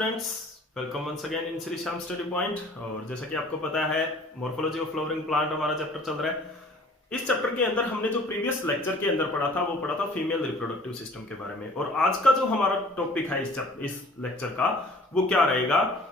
Students, welcome once again in Shri Shyam study point. और जैसा कि आपको पता है, मॉर्फोलॉजी ऑफ फ्लावरिंग प्लांट हमारा चैप्टर चल रहा है। इस चैप्टर के अंदर हमने जो प्रीवियस लेक्चर के अंदर पढ़ा था वो पढ़ा था फीमेल रिप्रोडक्टिव सिस्टम के बारे में। और आज का जो हमारा टॉपिक है इस लेक्चर का वो क्या रहेगा,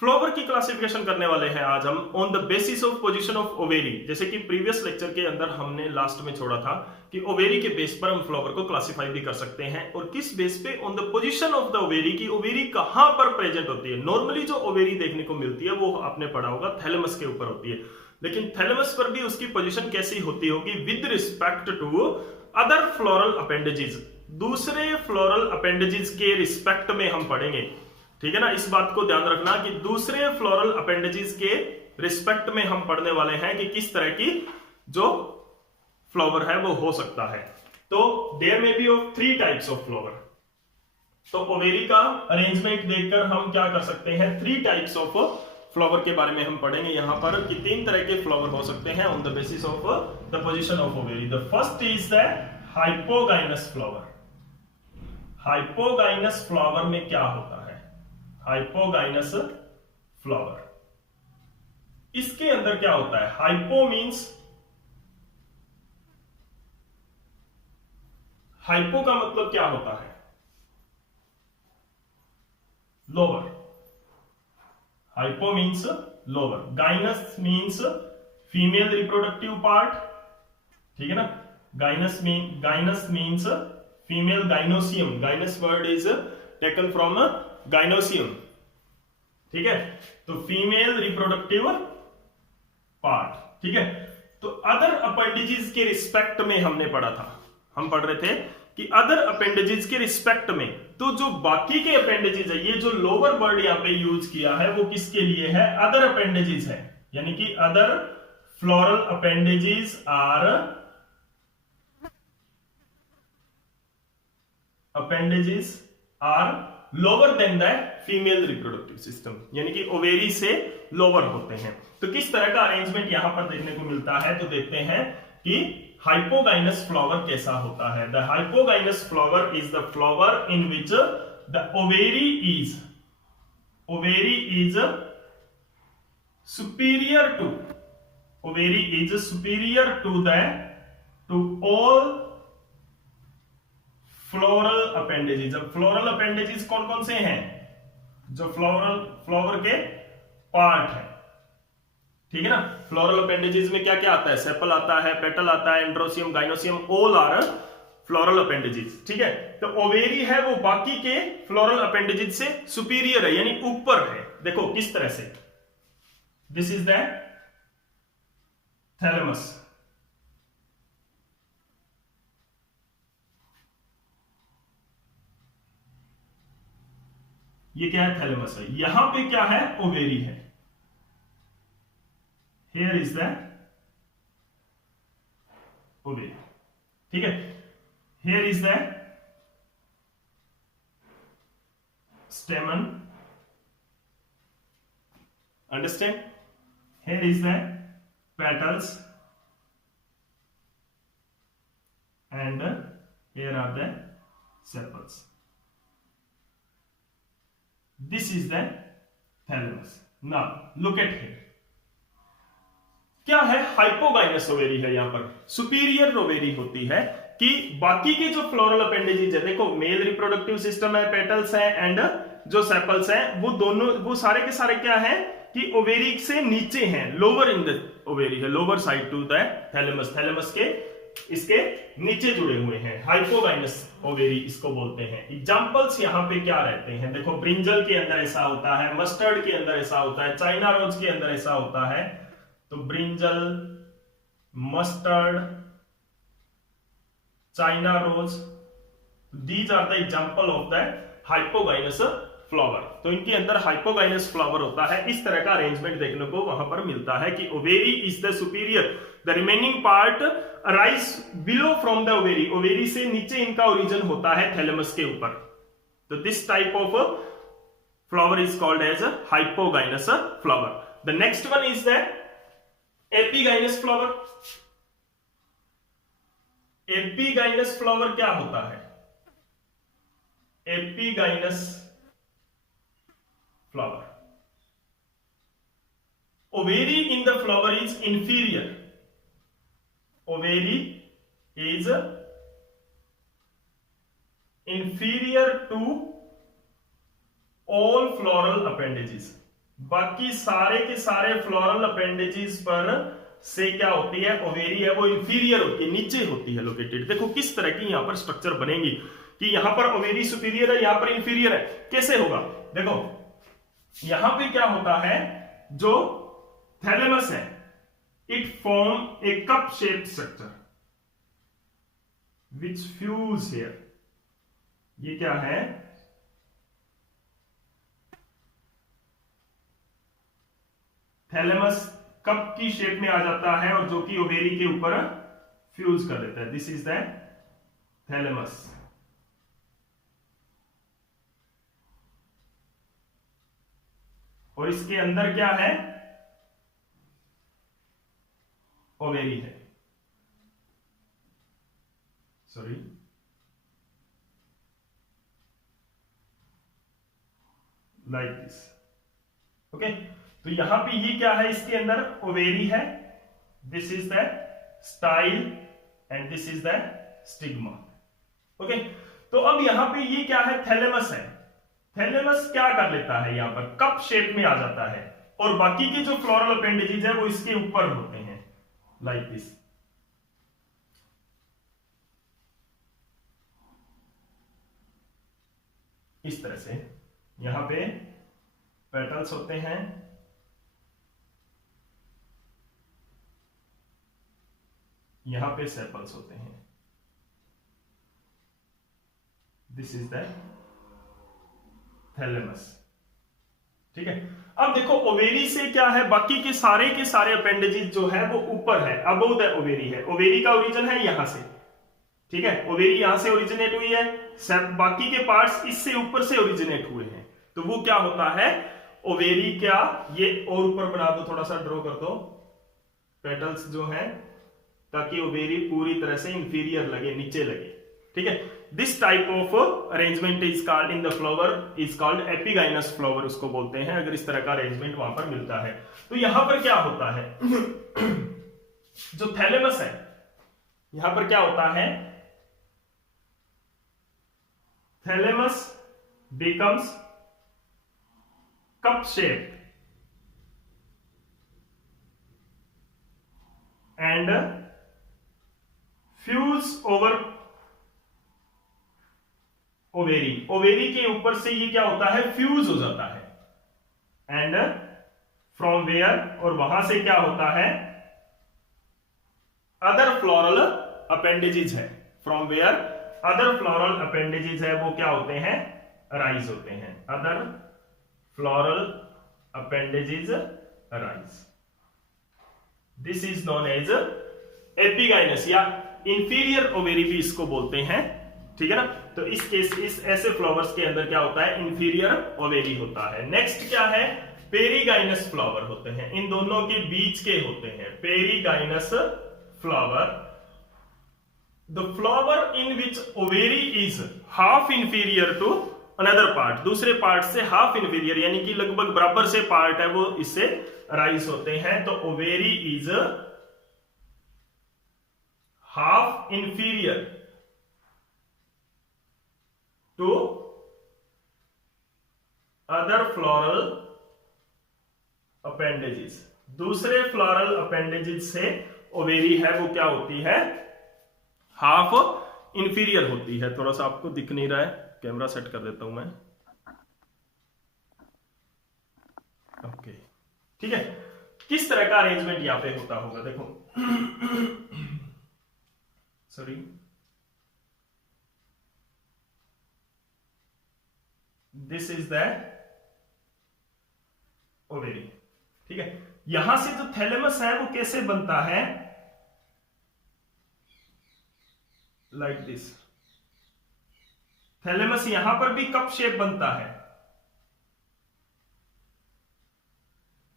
फ्लावर की क्लासिफिकेशन करने वाले हैं आज हम on the basis of position of ovary. जैसे कि प्रीवियस लेक्चर के अंदर हमने लास्ट में छोड़ा था कि ओवेरी के बेस पर हम फ्लावर को क्लासिफाई भी कर सकते हैं। और किस बेस पे, on the position of the ovary, की ओवेरी कहां पर प्रेजेंट होती है। नॉर्मली जो ओवेरी देखने को मिलती है वो आपने पढ़ा होगा थैलेमस के ऊपर होती है, लेकिन थैलेमस पर भी उसकी पोजीशन कैसी होती होगी with respect to other floral appendages. दूसरे फ्लोरल अपेंडेजेस के रिस्पेक्ट में हम पढ़ेंगे, ठीक है ना। इस बात को ध्यान रखना कि दूसरे फ्लोरल अपेंडेजेस के रिस्पेक्ट में हम पढ़ने वाले हैं कि किस तरह की जो फ्लावर है वो हो सकता है। तो there may be of 3 types of flower. तो ओवेरी का अरेंजमेंट देखकर हम क्या कर सकते हैं, 3 टाइप्स ऑफ फ्लावर के बारे में हम पढ़ेंगे यहां पर कि 3 तरह के फ्लावर हो सकते हैं on the basis of the position of ovary. The first is the hypogynous flower. Hypogynous flower में क्या होता है, हाइपोगाइनस फ्लावर, इसके अंदर क्या होता है। हाइपो मींस, हाइपो का मतलब क्या होता है, lower. Hypo means lower, gynus means female reproductive part, ठीक है ना। Gynus means female gynoecium. Gynus word is taken from gynoecium, ठीक है। तो फीमेल रिप्रोडक्टिव पार्ट, ठीक है। तो अदर अपेंडेजेस के रिस्पेक्ट में हमने पढ़ा था, हम पढ़ रहे थे कि अदर अपेंडेजेस के रिस्पेक्ट में, तो जो बाकी के अपेंडेजेस है, ये जो लोअर वर्ड यहां पे यूज किया है वो किसके लिए है, अदर अपेंडेजेस है। यानी कि other floral appendages are lower than the female reproductive system, यानी कि ओवेरी से लोअर होते हैं। तो किस तरह का अरेंजमेंट यहां पर देखने को मिलता है, तो देखते हैं कि हाइपोगाइनस फ्लावर कैसा होता है। The hypogynous flower is the flower in which the ovary is superior to all floral appendages. अब फ्लोरल अपेंडेजेस कौन कौन से हैं, जो फ्लावर के पार्ट है, ठीक है ना। फ्लोरल अपेंडेजेस में क्या क्या आता है, सेपल आता है, पेटल आता है, androecium, gynoecium, all are floral appendages, ठीक है। तो ओवेरी है वो बाकी के फ्लोरल अपेंडेजेस से सुपीरियर है, यानी ऊपर है। देखो किस तरह से, दिस इज द थैलेमस, ये क्या है, थैलेमस है। यहां पे क्या है, ओवेरी है। Here is the ovary, ठीक है। Here is the stamen, understand? Here is the petals and here are the sepals. This is the thalamus. Now look at here. क्या है, हाइपोगाइनस ओवेरी है। यहां पर सुपीरियर ओवेरी होती है कि बाकी के जो फ्लोरल अपेंडेजेस है, देखो मेल रिप्रोडक्टिव सिस्टम है, पेटल्स है एंड जो सेपल्स है, वो दोनों, वो सारे के सारे क्या है कि ओवेरी से नीचे हैं, लोअर इन द ओवेरी है, lower side to the thalamus. Thalamus के इसके नीचे जुड़े हुए हैं, हाइपोगाइनस ओवेरी इसको बोलते हैं। एग्जांपल्स यहां पे क्या रहते हैं, देखो ब्रिंजल के अंदर ऐसा होता है, मस्टर्ड के अंदर ऐसा होता है, चाइना रोज के अंदर ऐसा होता है। तो brinjal, mustard, China rose, these are the example of the hypogynous flower. तो इनके अंदर हाइपोगाइनस फ्लावर होता है। इस तरह का अरेंजमेंट देखने को वहां पर मिलता है कि ovary is the superior, the remaining part arise below from the ovary. Ovary से नीचे इनका ओरिजिन होता है थैलेमस के ऊपर। तो this type of flower is called as hypogynous flower. The next one is the epigynous flower. Epigynous flower क्या होता है, epigynous flower. Ovary in the flower is inferior. Ovary is inferior to all floral appendages. बाकी सारे के सारे floral appendages पर से क्या होती है, ओवेरी है वो इंफीरियर होती है, नीचे होती है लोकेटेड। देखो किस तरह की यहां पर स्ट्रक्चर बनेगी कि यहां पर ओवेरी सुपीरियर है, यहां पर इंफीरियर है। कैसे होगा, देखो यहां पे क्या होता है, जो थैलेमस है it form A cup shaped structure which fuse here. ये क्या है, थैलेमस कप की शेप में आ जाता है और जो कि ओवेरी के ऊपर फ्यूज कर देता है। This is the thalamus. और इसके अंदर क्या है, ओवेरी है, सॉरी लाइक दिस। ओके, तो यहां पे ये क्या है, इसके अंदर ओवेरी है, this is the style and this is the stigma. Okay, तो अब यहां पे ये क्या है, थैलेमस है। थैलेमस क्या कर लेता है, यहां पर कप शेप में आ जाता है और बाकी के जो फ्लोरल अपेंडेजेस है वो इसके ऊपर होते हैं लाइक दिस। इस तरह से यहां पे पेटल्स होते हैं, यहां पे सेपल्स होते हैं। This is the thalamus. ठीक है, अब देखो ओवेरी से क्या है, बाकी के सारे अपेंडेजेस जो है वो ऊपर है, अबव द ओवेरी है। ओवेरी का ओरिजिन है यहां से, ठीक है, ओवेरी यहां से ओरिजिनेट हुई है, बाकी के पार्ट्स इससे ऊपर से ओरिजिनेट हुए हैं। तो वो क्या होता है, ओवेरी क्या, ये और ऊपर बना दो, थोड़ा सा ड्रॉ कर दो पेटल्स जो हैं, ताकि ओवेरी पूरी तरह से इंफीरियर लगे, नीचे लगे। ठीक है, this type of arrangement is called in the flower is called epigynous flower, उसको बोलते हैं, अगर इस तरह का अरेंजमेंट वहां पर मिलता है। तो यहां पर क्या होता है जो थैलेमस है, यहां पर क्या होता है, thalamus becomes cup shape and fuse over ovary. Ovary के ऊपर से ये क्या होता है, फ्यूज हो जाता है। एंड फ्रॉम वेयर, और वहां से क्या होता है, अदर फ्लोरल अपेंडेजेस है, from where other floral appendages है, वो क्या होते हैं, राइज होते हैं। Other floral appendages arise. This is known as epigynous या इंफीरियर ओवेरी भी इसको बोलते हैं। ठीक है ना, तो इस केस इस ऐसे फ्लावर्स के अंदर क्या होता है, इंफीरियर ओवेरी होता है। नेक्स्ट क्या है, पेरीगाइनस फ्लावर होते हैं, इन दोनों के बीच के होते हैं perigynous flower. The flower in which ovary is half inferior to another part, दूसरे पार्ट से हाफ इंफीरियर यानी कि लगभग बराबर से पार्ट है वो इससे राइज होते हैं। तो ovary is half inferior to other floral appendages, दूसरे फ्लोरल अपेंडेजेस से ओवेरी है वो क्या होती है, हाफ इंफीरियर होती है। थोड़ा सा आपको दिख नहीं रहा है, कैमरा सेट कर देता हूं मैं। ओके, ठीक है, किस तरह का अरेंजमेंट यहां पे होता होगा, देखो sorry, this is the ovary. ठीक है, यहां से जो थैलेमस है वो कैसे बनता है, लाइक दिस। थैलेमस यहां पर भी कप शेप बनता है,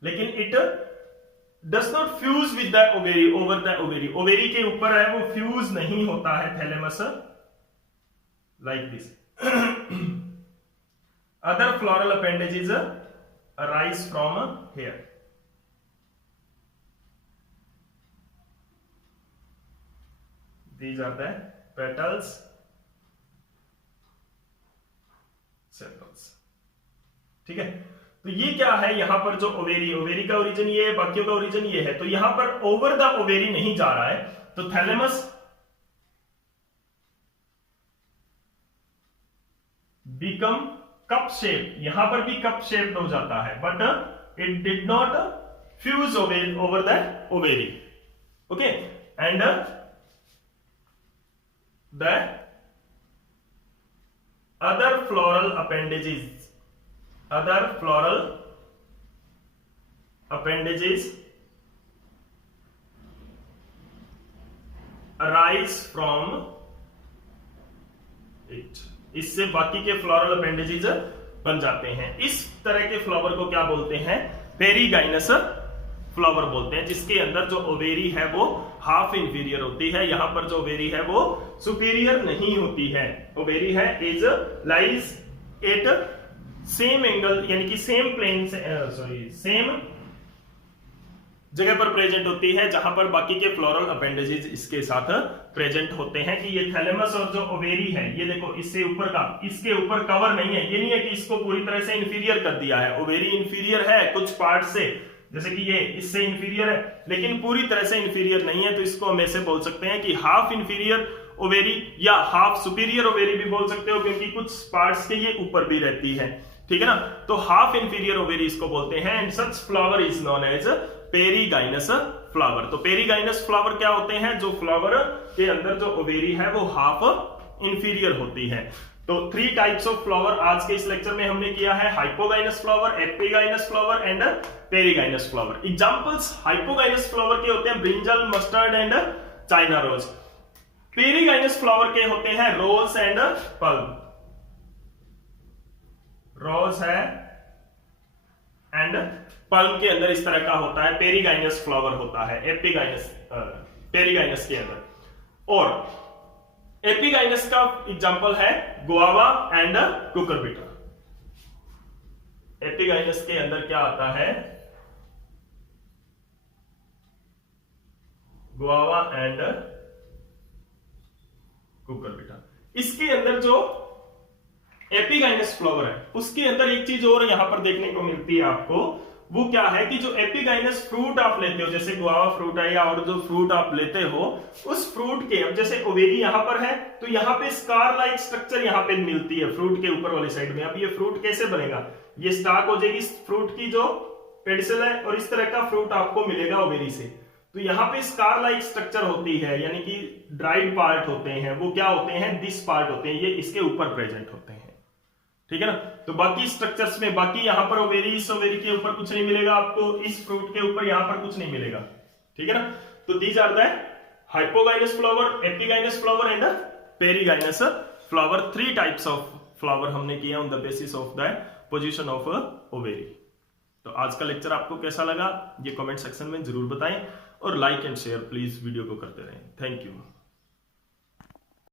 लेकिन it does not fuse with the ovary over the ovary. Ovary के ऊपर है वो फ्यूज नहीं होता है thalamus, like this. Other floral appendages arise from here. These are the petals, sepals. ठीक है, तो ये क्या है, यहां पर जो ओवेरी का ओरिजिन ये है, बाकियों का ओरिजिन ये है, तो यहां पर ओवर द ओवेरी नहीं जा रहा है, तो थैलेमस बिकम कप शेप, यहां पर भी कप शेप्ड हो जाता है, but it did not fuse over the ovary. Okay, and the other floral appendages arise from it. इससे बाकी के फ्लोरल अपेंडेजेस बन जाते हैं. इस तरह के फ्लावर को क्या बोलते हैं, पेरीगाइनस फ्लावर बोलते हैं, जिसके अंदर जो ओवेरी है वो हाफ इंफीरियर होती है. यहां पर जो ओवेरी है वो सुपीरियर नहीं होती है. ओवेरी है is lies at same angle, यानी कि सेम प्लेन से सेम जगह पर प्रेजेंट होती है जहां पर बाकी के फ्लोरल अपेंडेजेस इसके साथ प्रेजेंट होते हैं. कि ये थैलेमस और जो ओवेरी है, ये देखो इससे ऊपर का, इसके ऊपर कवर नहीं है. ये नहीं है कि इसको पूरी तरह से इंफीरियर कर दिया है. ओवेरी इंफीरियर है कुछ पार्ट से, जैसे कि ये इससे इंफीरियर है, लेकिन पूरी तरह से इंफीरियर नहीं है. तो इसको हम ऐसे बोल सकते हैं कि हाफ इंफीरियर ओवेरी या हाफ सुपीरियर ओवेरी भी बोल सकते हो, क्योंकि कुछ पार्ट्स के ये ऊपर भी रहती है. ठीक है ना, तो हाफ इंफीरियर ओवेरी इसको बोलते हैं. And such flower is known as perigynous flower. तो पेरीगाइनस फ्लावर क्या होते हैं, जो फ्लावर के अंदर जो ओवेरी है वो हाफ इंफीरियर होती है. तो 3 टाइप्स ऑफ फ्लावर आज के इस लेक्चर में हमने किया है, hypogynous flower, epigynous flower and perigynous flower. Examples hypogynous flower के होते हैं brinjal, mustard and China rose. Perigynous flower के होते हैं रोज एंड पल्म. रोज है एंड पल्म के अंदर इस तरह का होता है. पेरीगाइनस फ्लावर होता है पेरीगाइनस के अंदर. और एपिगाइनस का एग्जांपल है गुआवा एंड कुकुरबिटा. एपिगाइनस के अंदर क्या आता है, गुआवा एंड कुकुरबिटा. इसके अंदर जो एपिगाइनस फ्लावर है उसके अंदर एक चीज और यहां पर देखने को मिलती है आपको, वो क्या है कि जो एपिगाइनस फ्रूट आप लेते हो, जैसे गुआवा फ्रूट है या और जो फ्रूट आप लेते हो, उस फ्रूट के, अब जैसे ओवेरी यहां पर है तो यहां पे स्कार लाइक स्ट्रक्चर यहां पे मिलती है फ्रूट के ऊपर वाली साइड में. अब ये फ्रूट कैसे बनेगा, ये स्टाक हो जाएगी फ्रूट की जो पेडिसल है, और इस तरह का फ्रूट आपको मिलेगा ओवेरी से. तो यहाँ पे स्कार लाइक स्ट्रक्चर होती है, यानी कि ड्राइड पार्ट होते हैं, वो क्या होते हैं, दिस पार्ट होते हैं, ये इसके ऊपर प्रेजेंट होते हैं. ठीक है ना, तो बाकी स्ट्रक्चर्स में, बाकी यहां पर ओवेरी, इस ओवेरी के ऊपर कुछ नहीं मिलेगा आपको, इस फ्रूट के ऊपर यहां पर कुछ नहीं मिलेगा. ठीक है ना, तो these are the hypogynous flower, epigynous flower and perigynous flower. 3 types of flower हमने किया on the basis of the position of ovary. तो आज का लेक्चर आपको कैसा लगा ये कमेंट सेक्शन में जरूर बताएं, और like and share please video को करते रहें. Thank you.